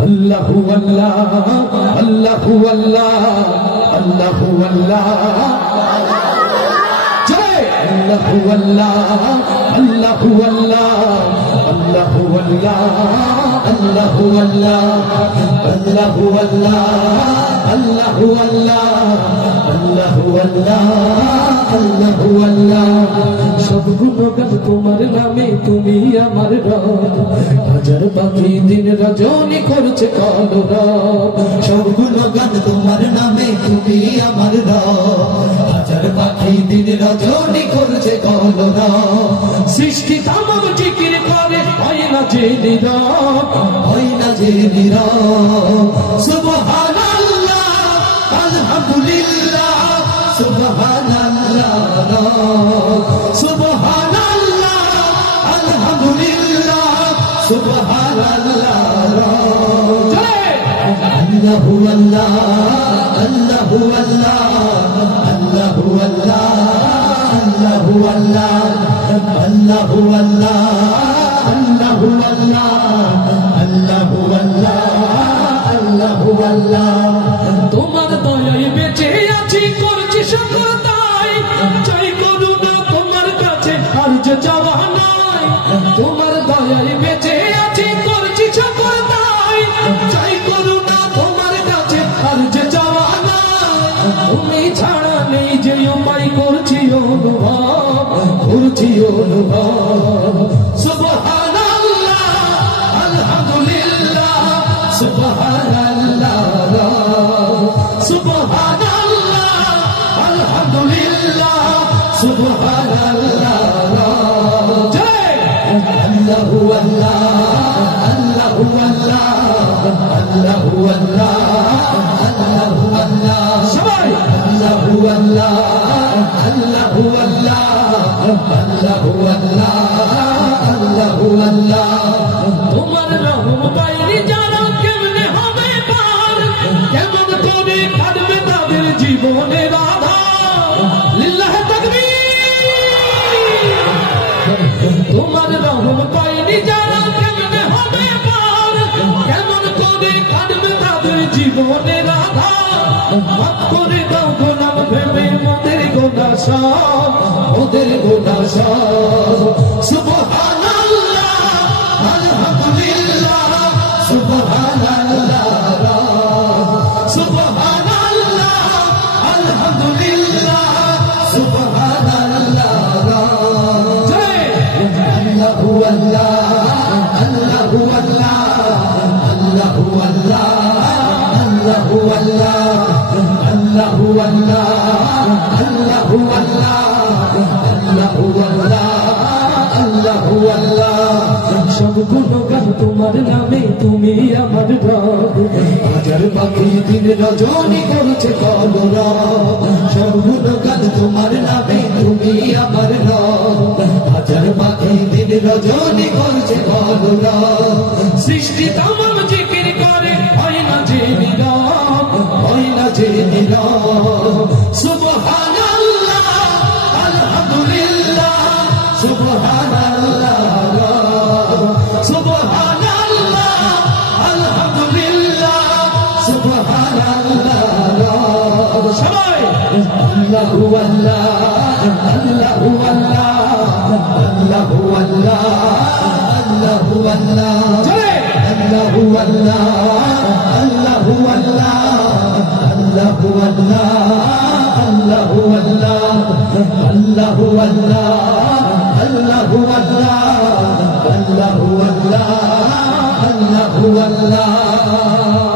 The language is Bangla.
আল্লাহু আল্লাহ আল্লাহু আল্লাহ আল্লাহু আল্লাহ জয় আল্লাহু আল্লাহ আল্লাহু আল্লাহ আল্লাহু আল্লাহ আল্লাহু আল্লাহ আল্লাহু আল্লাহ আল্লাহু আল্লাহ আল্লাহু আল্লাহ আল্লাহু আল্লাহ সব গুণগান তোমার নামে তুমি আমার রব হাজার পাখি দিন রজনী করছে কলরব সব গুণগান তোমার নামে তুমি আমার রব হাজার পাখি দিন রজনী করছে কলরব সৃষ্টি তামাম জিকির করে হয় না যে নীরব হয় না যে নীরব সুবহানাল্লাহ আলহামদুলিল্লাহ সুবহানাল্লাহ সুবহানাল্লাহ আলহামদুলিল্লাহ সুবহানাল্লাহ আল্লাহু আল্লাহ আল্লাহু আল্লাহ আল্লাহু আল্লাহ আল্লাহু আল্লাহ আল্লাহু আল্লাহ আল্লাহু আল্লাহ আল্লাহু আল্লাহ আল্লাহু আল্লাহ তোমার দয়ায় বেঁচে আছি করছি শুকর তাই চাই করুণা তোমার কাছে আর যে চাওয়া নাই তোমার দয়ায় বেঁচে আছি করছি শুকর তাই চাই করুণা তোমার কাছে আর যে চাওয়া নাই তুমি ছাড়া নেই যে উপায় করছি অনুভব করছি অনুভব সুবহানাল্লাহ আলহামদুলিল্লাহ সুবহানাল্লাহ সুবহানাল্লাহ আলহামদুলিল্লাহ সুবহানাল্লাহ জয় আল্লাহু আল্লাহ আল্লাহু আল্লাহ আল্লাহু আল্লাহ আল্লাহু আল্লাহ সবাই আল্লাহু আল্লাহ আল্লাহু আল্লাহ আল্লাহু আল্লাহ আল্লাহু আল্লাহ তোমার রহম পাইনি যারা কেমনে হবে পার কেমন করে কাটবে তাদের জীবনের আধার লিল্লাহ তাকবীর তোমার রহম পাইনি যারা কেমনে হবে পার কেমন করে কাটবে তাদের জীবনের আধার মাফ করে দাও গোলাম ভেবে মোদের গোনা সব মোদের গোনা সব সুবহানাল্লাহ আলহামদুলিল্লাহ সুবহানাল্লাহ সুবহানাল্লাহ আলহামদুলিল্লাহ সুবহানাল্লাহ জয় আল্লাহু আল্লাহ আল্লাহু আল্লাহ আল্লাহু আল্লাহ আল্লাহু আল্লাহ আল্লাহু আল্লাহ আল্লাহু আল্লাহ আল্লাহু আল্লাহ আল্লাহু আল্লাহ সব গুণগান তোমার নামে তুমি আমার রব হাজার পাখি দিন রজনী করছে কলরব সব গুণগান তোমার নামে তুমি আমার রব হাজার পাখি দিন রজনী করছে কলরব সৃষ্টি তামাম জিকির করে হয় না যে নীরব হয় না যে নীরব সুবহানাল্লাহ আলহামদুলিল্লাহ সুবহানাল্লাহ সুবহানাল্লাহ আলহামদুলিল্লাহ সুবহানাল্লাহ সবাই আল্লাহু আল্লাহ আল্লাহু আল্লাহ আল্লাহু আল্লাহ আল্লাহু আল্লাহ জয় আল্লাহু আল্লাহ আল্লাহু আল্লাহ আল্লাহু আল্লাহ আল্লাহু আল্লাহ আল্লাহু আল্লাহ আল্লাহু আল্লাহ আল্লাহু আল্লাহ আল্লাহু আল্লাহ